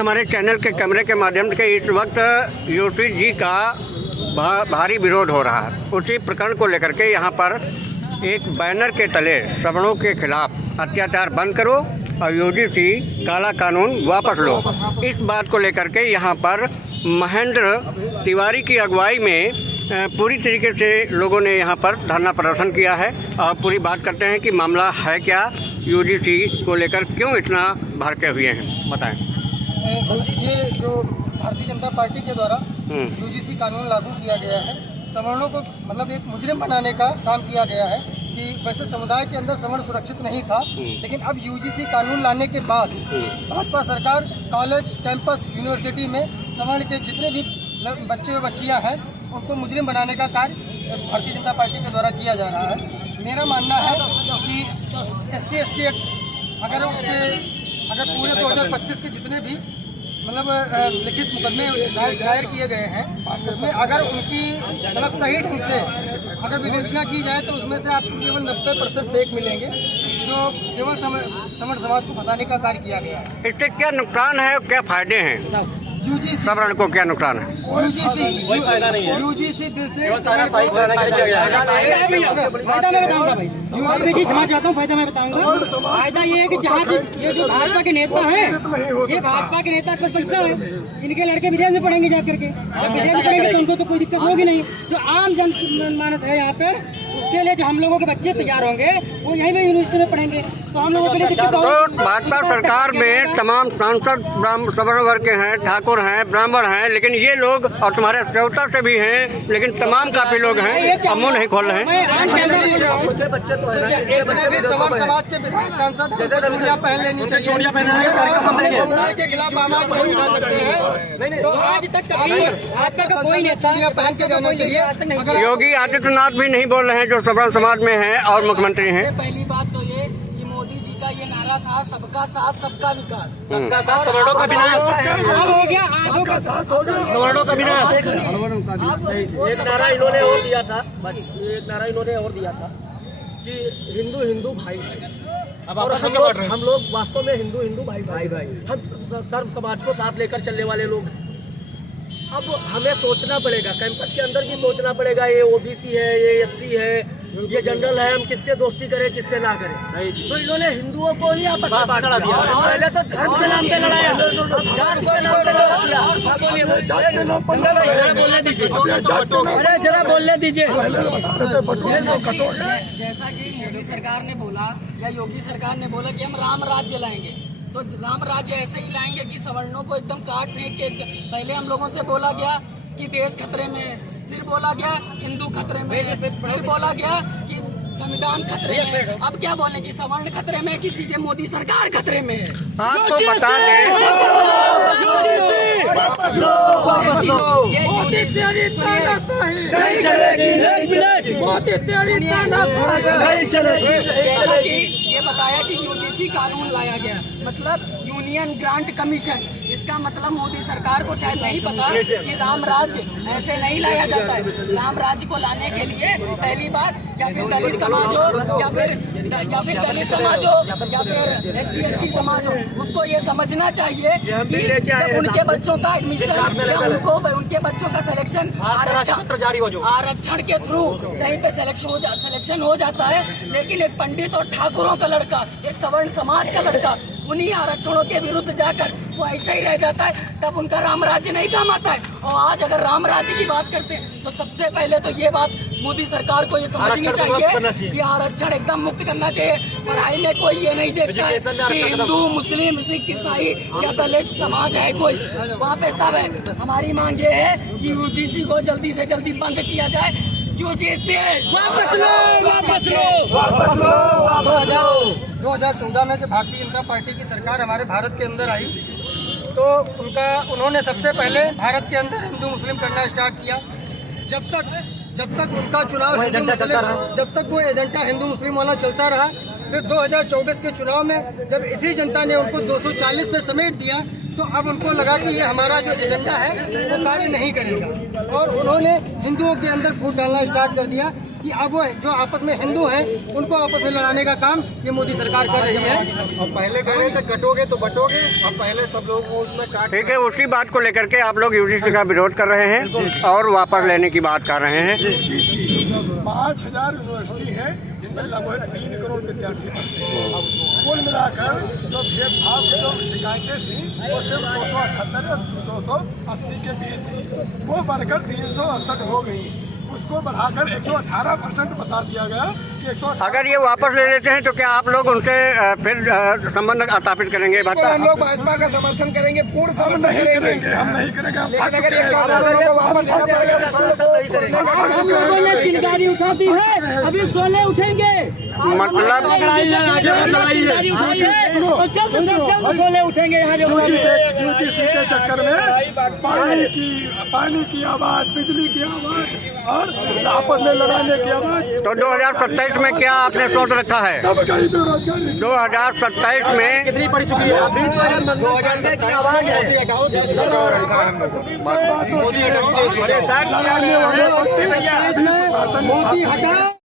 हमारे चैनल के कैमरे के माध्यम से इस वक्त योगी जी का भारी विरोध हो रहा है। उसी प्रकरण को लेकर के यहाँ पर एक बैनर के तले सवर्णों के खिलाफ अत्याचार बंद करो और यूजीसी काला कानून वापस लो, इस बात को लेकर के यहाँ पर महेंद्र तिवारी की अगुवाई में पूरी तरीके से लोगों ने यहाँ पर धरना प्रदर्शन किया है। और पूरी बात करते हैं कि मामला है क्या, यूजीसी को लेकर क्यों इतना भड़के हुए हैं, बताएं। ये जो भारतीय जनता पार्टी के द्वारा यूजीसी कानून लागू किया गया है, सवर्णों को मतलब एक मुजरिम बनाने का काम किया गया है कि वैसे समुदाय के अंदर सवर्ण सुरक्षित नहीं था, लेकिन अब यूजीसी कानून लाने के बाद भाजपा सरकार कॉलेज, कैंपस, यूनिवर्सिटी में सवर्ण के जितने भी बच्चे और बच्चियां हैं उनको मुजरिम बनाने का कार्य भारतीय जनता पार्टी के द्वारा किया जा रहा है। मेरा मानना है कि SC/ST एक्ट अगर पूरे 2025 के जितने भी मतलब लिखित मुकदमे दायर किए गए हैं, उसमें अगर उनकी मतलब सही ढंग से अगर विवेचना की जाए तो उसमें से आपको केवल 90% फेक मिलेंगे, जो केवल सवर्ण समाज को फंसाने का कार्य किया गया है। इससे क्या नुकसान है और क्या फायदे हैं? यूजीसी सवर्ण को क्या नुकसान है? यूजीसी बिल से फायदा मैं बताऊंगा भाई, जी क्षमा चाहता हूँ, फायदा मैं बताऊंगा। फायदा ये है कि जहाँ ये जो भाजपा के नेता हैं, ये भाजपा के नेता के पास पैसा है, इनके लड़के विदेश में पढ़ेंगे जा करके, जब विदेश में पढ़ेंगे तो उनको तो कोई दिक्कत होगी नहीं। जो आम जन मानस है यहाँ पे, उसके लिए जो हम लोगों के बच्चे तैयार होंगे वो यहीं पे यूनिवर्सिटी में पढ़ेंगे, तो हम लोगों के लिए दिक्कत होगी। भाजपा सरकार में तमाम सांसद सवर्ण वर्ग के हैं, ठाकुर हैं, ब्राह्मण हैं, लेकिन ये लोग और तुम्हारे देवता से भी हैं, लेकिन तमाम काफी लोग हैं, अब मुंह नहीं खोल रहे हैं। समाज के विधायक सांसद चूड़ियां पहन लेनी चाहिए, अपने समुदाय के खिलाफ आवाज नहीं उठा सकते हैं, तो आज तक भाजपा का कोई नेता चूड़ियां पहन के जाना चाहिए। योगी आदित्यनाथ भी नहीं बोल रहे हैं जो सवर्ण समाज में हैं और मुख्यमंत्री हैं। पहली बात तो ये कि मोदी जी का ये नारा था, सबका साथ सबका विकास, सबका साथ सवर्णों का विनाश। हो गया आधों का साथ, सवर्णों का विनाश। एक नारा इन्होंने और दिया था, एक नारा इन्होंने और दिया था कि हिंदू हिंदू भाई भाई। अब और हम लोग वास्तव में हिंदू हिंदू भाई भाई भाई, हम सर्व समाज को साथ लेकर चलने वाले लोग हैं। अब हमें सोचना पड़ेगा, कैंपस के अंदर भी सोचना पड़ेगा, ये OBC है, ये SC है, ये जनरल है, हम किससे दोस्ती करें किससे ना करें। तो इन्होंने हिंदुओं को ही आपस में बांट दिया। पहले तो धर्म के नाम पे लड़ाया, जात के नाम पे लड़ा दिया। अरे जरा बोलने दीजिए। जैसा कि मोदी सरकार ने बोला या योगी सरकार ने बोला कि हम राम राज्य लाएंगे, तो राम राज्य ऐसे ही लाएंगे कि सवर्णों को एकदम काट फेंक के। पहले हम लोगों से बोला गया कि देश खतरे में है, फिर बोला गया हिंदू खतरे में है, फिर बोला गया कि संविधान खतरे में है। अब क्या बोले कि सवर्ण खतरे में है कि सीधे मोदी सरकार खतरे में है? आपको बता जैसा कि ये बताया कि यूजीसी कानून लाया गया, मतलब यूनियन ग्रांट कमीशन, इसका मतलब मोदी सरकार को शायद नहीं पता कि राम राज्य ऐसे नहीं लाया जाता है। राम राज्य को लाने के लिए पहली बात या फिर दलित समाज हो या फिर दलित समाज हो या फिर SC/ST समाज हो, उसको ये समझना चाहिए कि जब उनके बच्चों का एडमिशन या उनके बच्चों का सिलेक्शन आरक्षण के थ्रू कहीं पे सिलेक्शन हो जाता है, लेकिन एक पंडित और ठाकुरों का लड़का, एक सवर्ण समाज का लड़का उन्हीं आरक्षणों के विरुद्ध जाकर वो ऐसे ही रह जाता है, तब उनका राम राज्य नहीं काम आता है। और आज अगर राम राज्य की बात करते हैं तो सबसे पहले तो ये बात मोदी सरकार को ये समझनी चाहिए कि आरक्षण एकदम मुक्त करना चाहिए। पढ़ाई में कोई ये नहीं देखता है कि हिंदू, मुस्लिम, सिख, ईसाई या दलित समाज है कोई, वहाँ पे सब है। हमारी मांग ये है कि यूजीसी को जल्दी से जल्दी बंद किया जाए। यूजीसी वापस लो, वापस लो, वापस लो, वापस जाओ। 2014 में जब भारतीय जनता पार्टी की सरकार हमारे भारत के अंदर आई तो उन्होंने सबसे पहले भारत के अंदर हिंदू मुस्लिम करना स्टार्ट किया। जब तक उनका चुनाव जब तक वो एजेंडा हिंदू मुस्लिम वाला चलता रहा, फिर 2024 के चुनाव में जब इसी जनता ने उनको 240 पे समेट दिया तो अब उनको लगा कि ये हमारा जो एजेंडा है वो कार्य नहीं करेगा और उन्होंने हिंदुओं के अंदर फूट डालना स्टार्ट कर दिया। कि अब वो जो आपस में हिंदू हैं उनको आपस में लड़ाने का काम ये मोदी सरकार कर रही है। और पहले कह रहे थे कटोगे तो बटोगे, अब पहले सब लोगों को उसमें काट। ठीक है, उसी बात को लेकर के आप लोग यूजीसी का विरोध कर रहे हैं और वापस लेने की बात कर रहे हैं। 5000 यूनिवर्सिटी है जिनमें लगभग 3 करोड़ विद्यार्थी पढ़ते हैं। कुल मिलाकर जो भेदभाव की जो शिकायतें थी वो सिर्फ 278 और 280 के बीच थी, वो बढ़कर 368 हो गई। उसको बढ़ाकर 118% बता दिया गया कि 118। अगर ये वापस ले लेते हैं तो क्या आप लोग उनसे फिर संबंध स्थापित करेंगे? हम लोग भाजपा का समर्थन करेंगे, पूर्ण समर्थन करेंगे। हम नहीं करेंगे, लेकिन अगर ये कानून को वापस लेना पड़ेगा। हम लोगों ने चिंगारी उठा दी है, अभी 16 उठेंगे। मतलब चिंगारी उठाई है और जल्द से जल्द 16 उठेंगे यहाँ जो यूजीसी के चक्कर में पानी की आवाज, बिजली की आवाज और आपस में लड़ाने की आवाज। तो 2027 में क्या आपने सोच रखा है? 2027 में कितनी पड़ चुकी है अभी? 2027 में मोदी हटाओ देश बचाओ रखा है हम लोग। मोदी हटाओ देश बचाओ। मोदी हटाओ।